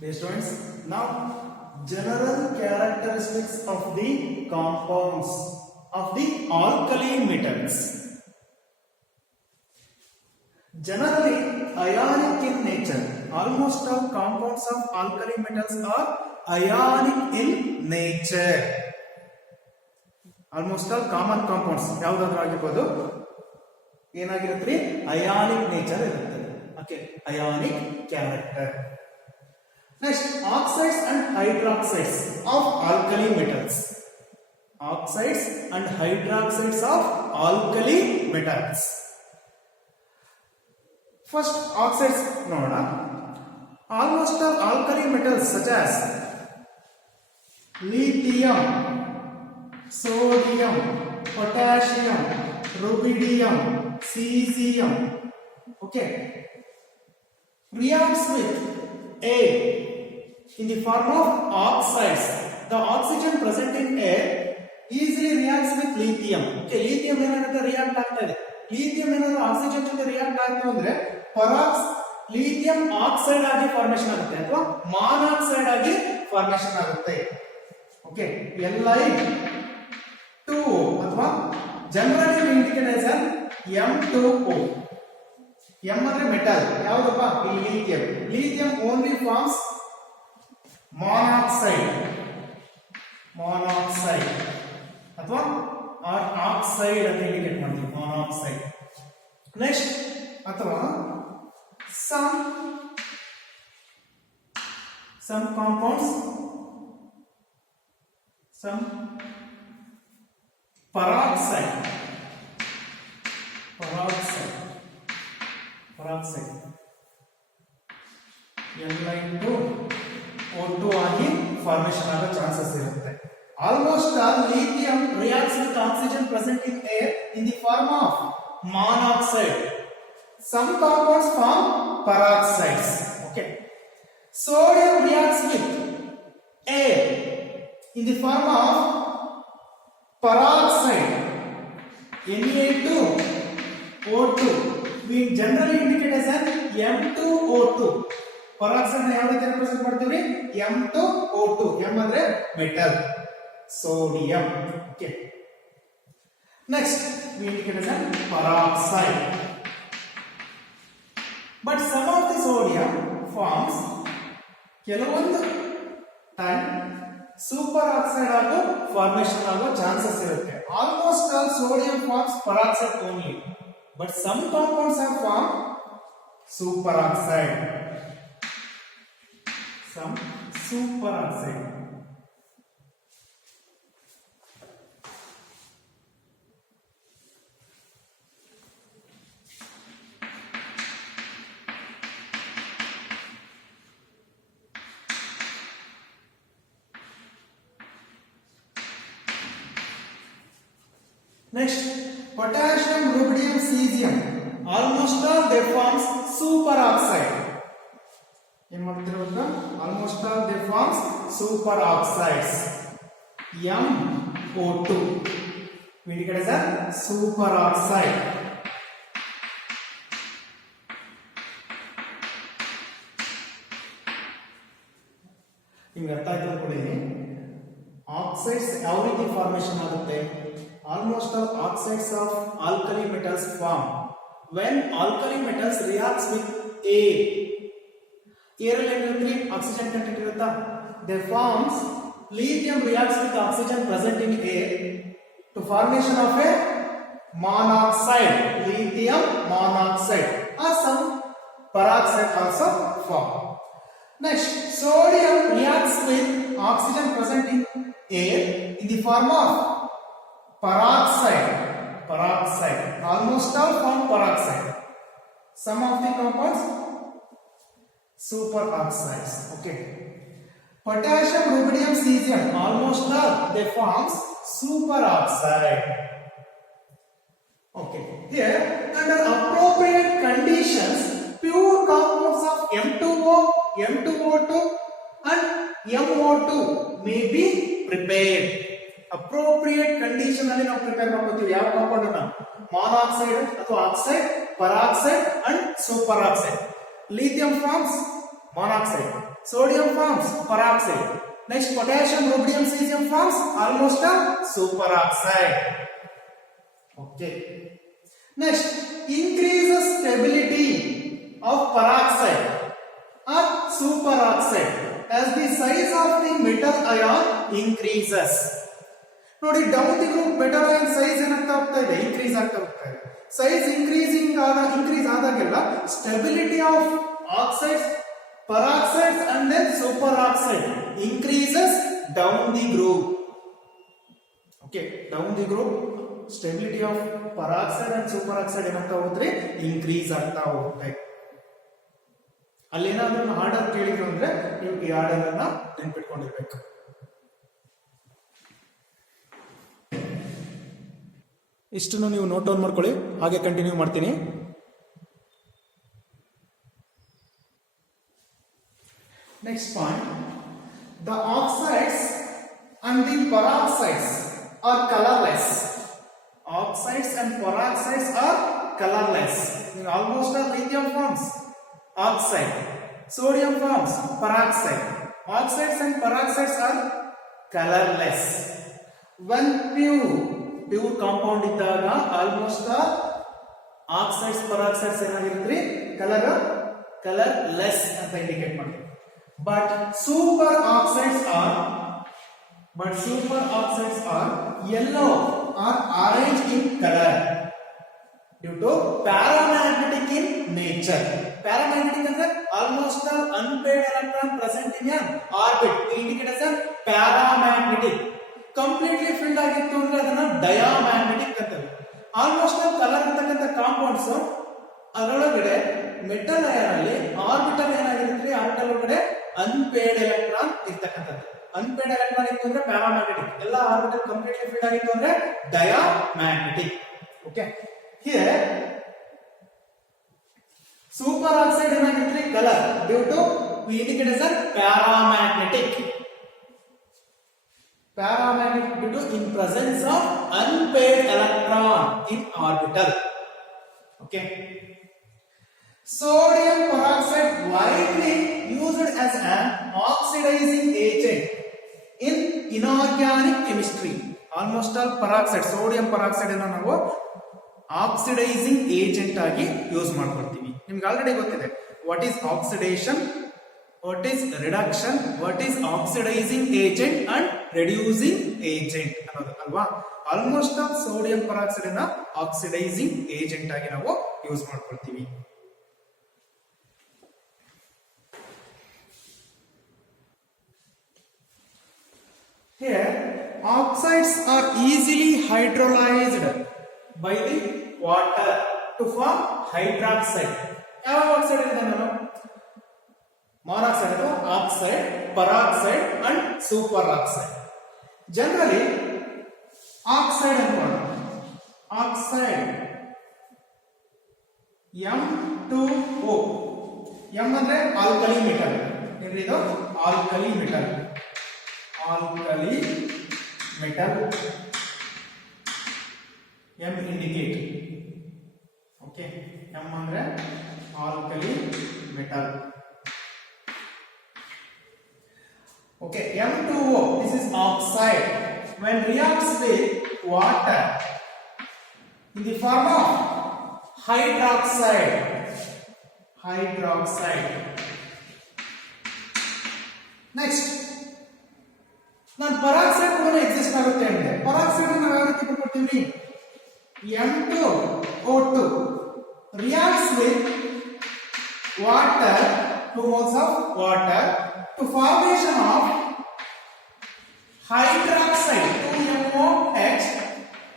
Dear students, now general characteristics of the compounds of the alkali metals. Generally ionic in nature. Almost all compounds of alkali metals are ionic in nature. Almost all common compounds ಯಾವುದಾದರೂ ಆಗಿರಬಹುದು ಏನಾಗಿರುತ್ತೆ ionic nature ಇರುತ್ತೆ. Okay, ionic character. Next, oxides and hydroxides of alkali metals. Oxides and hydroxides of alkali metals. First, oxides ನೋಡೋಣ. Almost all alkali metals such as lithium, sodium, potassium, rubidium, cesium, okay, reacts with air in the form of oxides. The oxygen present in air easily reacts with lithium. Okay, lithium ಏನಾಗುತ್ತೆ ರಿಯಾಕ್ಟ್ ಆಗ್ತಾ ಇದೆ. lithium ಏನಾದ್ರು ಆಕ್ಸಿಜನ್ ಜೊತೆ ರಿಯಾಕ್ಟ್ ಆಗ್ತಾ ಅಂದ್ರೆ lithium oxide ಆಗಿ ಫಾರ್ಮೇಷನ್ ಆಗುತ್ತೆ ಅಥವಾ ಮಾನಾಕ್ಸೈಡ್ ಆಗಿ ಫಾರ್ಮೇಷನ್ ಆಗುತ್ತೆ. ಓಕೆ, Li2O ಅಥವಾ generally indicated as M2O. M ಅಂದ್ರೆ ಮೆಟಲ್ ಯಾವುದಪ್ಪ ಇಲ್ಲಿ lithium. lithium only forms monoxide ಅಥವಾ ಆಕ್ಸೈಡ್ ಅಂತ ಇಂಡಿಕೇಟ್ ಮಾಡ್ತೀವಿ monoxide. ನೆಕ್ಸ್ಟ್ ಅಥವಾ some compounds, some peroxide Li2O2 ಆಗಿ ಫಾರ್ಮೇಷನ್ ಆಗೋ ಚಾನ್ಸಸ್ ಇರುತ್ತೆ. Almost all lithium reacts with oxygen present in air in the form of monoxide. Some compounds form peroxides. Okay. Sodium reacts with air in the form of peroxide. Na2O2. We generally indicate as an M2O2. Peroxide ಯಾವ ರೀತಿ ರೆಪ್ರೆಸೆಂಟ್ ಮಾಡ್ತೀವಿ M2O2. M ಅಂದ್ರೆ metal, sodium. Okay. Next we indicate as an peroxide. But some of the sodium forms ಕೆಲವೊಂದು time super oxide ಆಗೋ formation ಆಗೋ chances ಇರುತ್ತೆ. Almost all sodium forms peroxide only, but some compounds have formed superoxide. Some superoxide. Next, potassium, rubidium, cesium. Almost all they forms superoxide. Almost all they forms superoxides. MO2. We indicate as a superoxide. ನಿಮ್ಗೆ ಅರ್ಥ ಆಯ್ತು ಅನ್ಕೊಂಡಿದ್ದೀನಿ. ಆಕ್ಸೈಡ್ಸ್ ಯಾವ ರೀತಿ ಫಾರ್ಮೇಷನ್ ಆಗುತ್ತೆ? Almost all oxides of alkali metals form when alkali metals reacts with air. Air ಅಲ್ಲಿ oxygen content ಇರುತ್ತಾ? They forms lithium reacts with oxygen present in air to formation of a monoxide, lithium monoxide, or some peroxide also form. Next, sodium reacts with oxygen present in air in the form of peroxide. Almost all form peroxide. Some of the compounds superoxides. Okay. Potassium, rubidium, cesium. Almost all they forms superoxide. Okay. Here, under appropriate conditions, pure compounds of M2O, M2O2, and MO2 may be prepared. Appropriate condition ಅಲ್ಲಿ ನಾವು ಪ್ರಿಪೇರ್ ಮಾಡ್ಕೊತೀವಿ ಯಾವ ಕಾಂಪೌಂಡ್ ಅನ್ನು monoxide ಅಥವಾ oxide, peroxide and superoxide. Lithium forms monoxide, Sodium forms peroxide. Next, potassium, rubidium, cesium forms almost a superoxide. Okay. Next, increases stability of peroxide or superoxide as the size of the metal ion increases. ನೋಡಿ down the group metal ion size ಏನಾಗ್ತಾ ಹೋಗ್ತಾ ಇದೆ, ಇನ್ಕ್ರೀಸ್ ಆಗ್ತಾ ಹೋಗ್ತಾ ಇದೆ. Size increase ಆದಾಗೆಲ್ಲ stability of oxides, peroxides and then superoxide increases down the group. Okay, down the group stability of peroxide and superoxide ಏನಾಗ್ತಾ ಹೋಗುತ್ತೆ, ಇನ್ಕ್ರೀಸ್ ಆಗ್ತಾ ಹೋಗುತ್ತೆ. ಅಲ್ಲೇನಾದ್ರೂ ಆರ್ಡರ್ ಕೇಳಿದ್ರು ಅಂದ್ರೆ ನೀವು ಈ ಆರ್ಡರ್ ಅನ್ನ ನೆನ್ಪಿಟ್ಕೊಂಡಿರ್ಬೇಕು. ಇಷ್ಟನ್ನು ನೀವು ನೋಟ್ ಡೌನ್ ಮಾಡ್ಕೊಳ್ಳಿ, ಹಾಗೆ ಕಂಟಿನ್ಯೂ ಮಾಡ್ತೀನಿ. Next point, the oxides and the peroxides are colorless. Oxides and peroxides are colorless. Almost all lithium forms oxide, sodium forms peroxide. Oxides and peroxides are colorless. When pure compound iddaga almost all oxides, peroxides ಏನಾಗಿರುತ್ತೆ, colorless ಅಂತ ಇಂಡಿಕೇಟ್ ಮಾಡಿ. But superoxides are yellow or orange in color due to paramagnetic in nature. Paramagnetic ಅಂದ್ರೆ almost all unpaired electron present in an orbit. We indicate as a paramagnetic. Completely filled ಆಗಿತ್ತು ಅಂದ್ರೆ ಅದನ್ನ diamagnetic ಅಂತಾರೆ. Almost all color ಅಂತಕ್ಕಂಥ compounds ಅದರೊಳಗಡೆ metal ion ಅಲ್ಲಿ orbital ಏನಾಗಿರುತ್ತೆ, orbital ಒಳಗಡೆ ಅನ್ಪೇರ್ಡ್ ಎಲೆಕ್ಟ್ರಾನ್ ಇರ್ತಕ್ಕಂಥದ್ದು. ಅನ್ಪೇರ್ಡ್ ಎಲೆಕ್ಟ್ರಾನ್ ಇತ್ತು ಅಂದ್ರೆ ಪ್ಯಾರಾಮ್ಯಾಗ್ನೆಟಿಕ್, ಎಲ್ಲ ಆರ್ಬಿಟಲ್ ಕಂಪ್ಲೀಟ್ಲಿ ಫಿಲ್ಡ್ ಆಗಿತ್ತು ಅಂದ್ರೆ diamagnetic. Okay, here super oxide ಏನಾಗಿರುತ್ತೆ, colour due to we indicate as paramagnetic. Paramagnetic due to in presence of unpaired electron in orbital. Okay. Sodium peroxide widely used as an oxidizing agent in inorganic chemistry. Almost all peroxide, sodium peroxide ಅನ್ನು ನಾವು oxidising agent ಆಗಿ ಯೂಸ್ ಮಾಡ್ಕೊಳ್ತೀವಿ. ನಿಮ್ಗೆ ಆಲ್ರೆಡಿ ಗೊತ್ತಿದೆ what is oxidation, what is reduction, what is oxidising agent and reducing agent ಅನ್ನೋದು ಅಲ್ವಾ. Almost all sodium peroxide ಅನ್ನ oxidising agent ಆಗಿ ನಾವು ಯೂಸ್ ಮಾಡ್ಕೊಳ್ತೀವಿ. Here, oxides are easily hydrolyzed by the water to form hydroxide. ಯಾವ ಆಕ್ಸೈಡ್ ಇದೆ ನಾನು? monoxide, oxide, peroxide and superoxide. Generally, oxide and oxide M2O. M ಅಂದ್ರೆ ಆಲ್ಕಲಿ ಮೆಟಲ್. ಏನ್ರಿ ಇದು? Alkali metal. Alkali metal. M indicate. Okay. M andre alkali metal. Okay. M2O. This is oxide. When reacts with water in the form of hydroxide. Next. ನಾನು ಪರಾಕ್ಸೈಡ್ ಕೂಡ ಎಕ್ಸಿಸ್ಟ್ ಆಗುತ್ತೆ ಅಂದ್ರೆ ಪರಾಕ್ಸೈಡ್ ನಾವು ಯಾವ ರೀತಿ ಬರ್ಕೊಳ್ತೀವಿ? M2O2 reacts with water, 2 moles of water to formation of hydroxide, 2MOH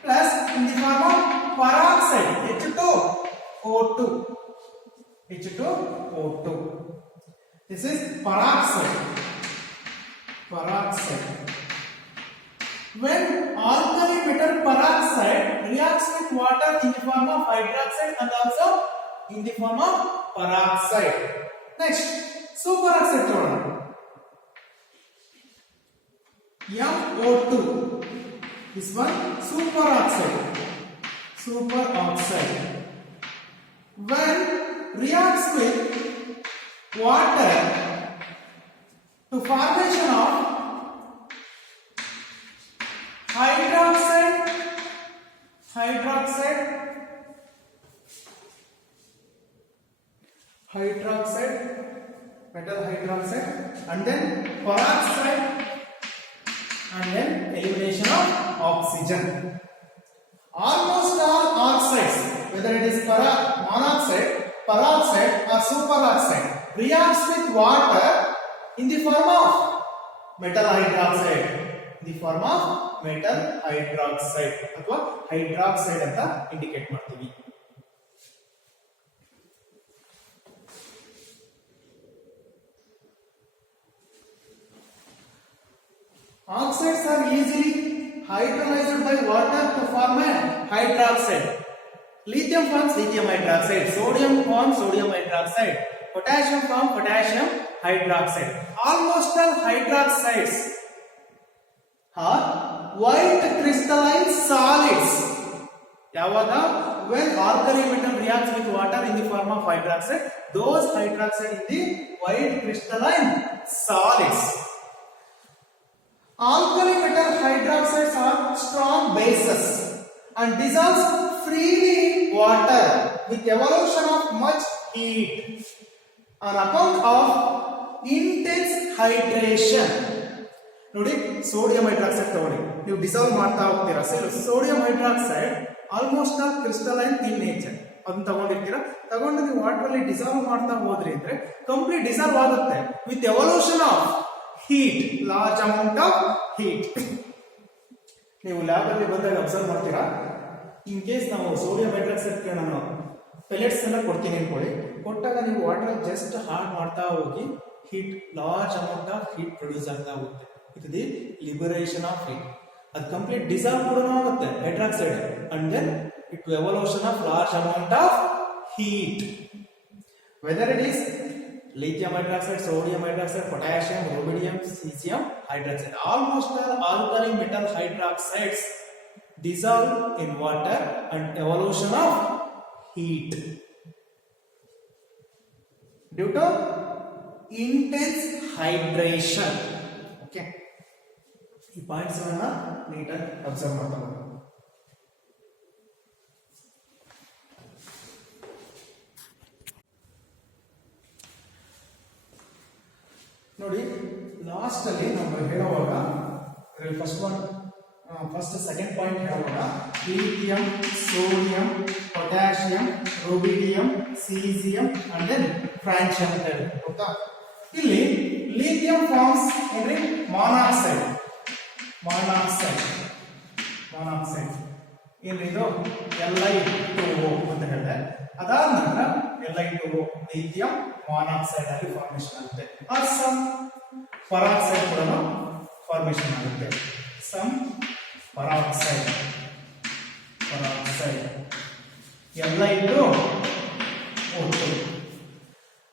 plus in the form of peroxide, H2O2. This is peroxide. When alkali metal peroxide reacts with water in the form of hydroxide and also in the form of peroxide. Next, superoxide. MO2. This one superoxide. When reacts with water to formation of hydroxide, metal hydroxide, and then peroxide, and then elimination of oxygen. Almost all oxides, whether it is monoxide, peroxide or superoxide, reacts with water in the form of metal hydroxide. ಅಥವಾ ಹೈಡ್ರಾಕ್ಸೈಡ್ ಅಂತ ಇಂಡಿಕೇಟ್ ಮಾಡ್ತೀವಿ. Oxides are easily hydrolyzed by water to form a hydroxide. Lithium forms lithium hydroxide, sodium forms sodium hydroxide, potassium forms potassium hydroxide. Almost all hydroxides are white crystalline solids. Yavaga when alkali metal reacts with water in the form of hydroxide, those hydroxide in the white crystalline solids. Alkali metal hydroxides are strong bases and dissolves freely in water with evolution of much heat on account of intense hydration. ನೋಡಿ sodium hydroxide ತಗೊಳ್ಳಿ, ನೀವು ಡಿಸಾಲ್ವ್ ಮಾಡ್ತಾ ಹೋಗ್ತೀರಾ. Sodium hydroxide almost all crystalline in nature. ಅದನ್ನ ತಗೊಂಡಿರ್ತೀರಾ, ತಗೊಂಡು ನೀವು ವಾಟರ್ ಅಲ್ಲಿ ಡಿಸಾಲ್ವ್ ಮಾಡ್ತಾ ಹೋದ್ರಿ ಅಂದ್ರೆ ಕಂಪ್ಲೀಟ್ ಡಿಸಾಲ್ವ್ ಆಗುತ್ತೆ with evolution of heat, large amount of heat. ನೀವು ಲ್ಯಾಬ್ ಅಲ್ಲಿ ಬಂದಾಗ ಅಬ್ಸರ್ವ್ ಮಾಡ್ತೀರಾ. ಇನ್ ಕೇಸ್ ನಾವು ಸೋಡಿಯಂ ಹೈಡ್ರಾಕ್ಸೈಡ್ ನಾನು ಪೆಲೆಟ್ಸ್ ಎಲ್ಲ ಕೊಡ್ತೀನಿ ಅನ್ಕೊಳ್ಳಿ, ಕೊಟ್ಟಾಗ ನೀವು ವಾಟರ್ ಜಸ್ಟ್ ಹಾರ್ಡ್ ಮಾಡ್ತಾ ಹೋಗಿ heat, large amount of heat produce ಆಗ್ತಾ ಹೋಗುತ್ತೆ. ಇದು ದಿ ಲಿಬರೇಷನ್ ಆಫ್ ಹೀಟ್. ಅದು ಕಂಪ್ಲೀಟ್ ಡಿಸಾಲ್ವ್ ಕೂಡ ಆಗುತ್ತೆ hydroxide, and then it evolution of large amount of heat. Whether it is lithium hydroxide, sodium hydroxide, potassium, rubidium, cesium hydroxide, almost all alkali metal hydroxides dissolve in water and evolution of heat due to intense hydration. Okay, ಈ ಪಾಯಿಂಟ್ಸ್ ಅನ್ನ ನೀಟಾಗಿ ಅಬ್ಸರ್ವ್ ಮಾಡ್ತಾ ಹೋಗಿ. ನೋಡಿ, ಲಾಸ್ಟ್ ಅಲ್ಲಿ ನಾವು ಹೇಳುವಾಗ first second point ಹೇಳುವಾಗ lithium, sodium, potassium, rubidium, caesium and then francium ಅಂತ ಹೇಳಿ ಗೊತ್ತಾ. ಇಲ್ಲಿ ಲಿಥಿಯಂ ಫಾರ್ಮ್ಸ್ ಏನ್ರಿ ಮಾನಾಕ್ಸೈಡ್ ಏನಿದು Li2O ಅಂತ ಹೇಳಿದೆ. ಅದಾದ ನಂತರ Li2O ಲಿಥಿಯಂ ಮಾನಾಕ್ಸೈಡ್ ಆಗಿ ಫಾರ್ಮೇಶನ್ ಆಗುತ್ತೆ. ಸಮ್ ಪರಾಕ್ಸೈಡ್ ಕೂಡ ಫಾರ್ಮೇಶನ್ ಆಗುತ್ತೆ. Some peroxide Li2O2.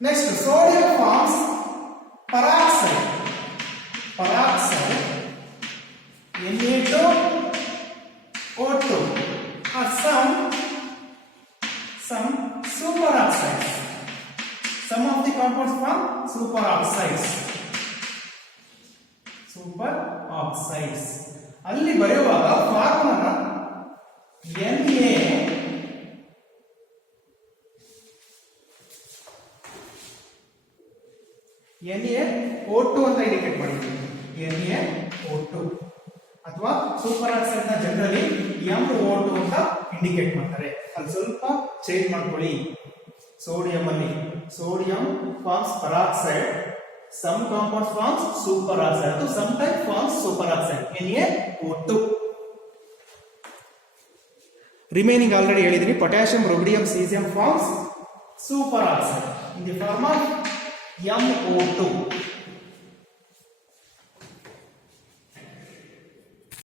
Next sodium forms peroxide Na2O2 or some superoxides. Some of the compounds from superoxides. ಅಲ್ಲಿ ಬರೆಯುವಾಗ ಫಾರ್ಮುಲಾ Na2O2 ಅಂತ ಇಂಡಿಕೇಟ್ ಮಾಡಿದ್ದೀವಿ. Na2 ಅಥವಾ ಸೂಪರ್ ಆಕ್ಸೈಡ್ ನ ಜನರಲಿ MO2 ಅಂತ ಇಂಡಿಕೇಟ್ ಮಾಡ್ತಾರೆ. ಅಲ್ಲಿ ಸ್ವಲ್ಪ ಚೇಂಜ್ ಮಾಡ್ಕೊಳ್ಳಿ. ಸೋಡಿಯಂ ಅಲ್ಲಿ sodium forms peroxide, some compounds forms superoxide, so sometimes forms superoxide Na2. remaining already ಹೇಳಿದ್ರಿ potassium, rubidium, cesium forms superoxide in the form of MO2.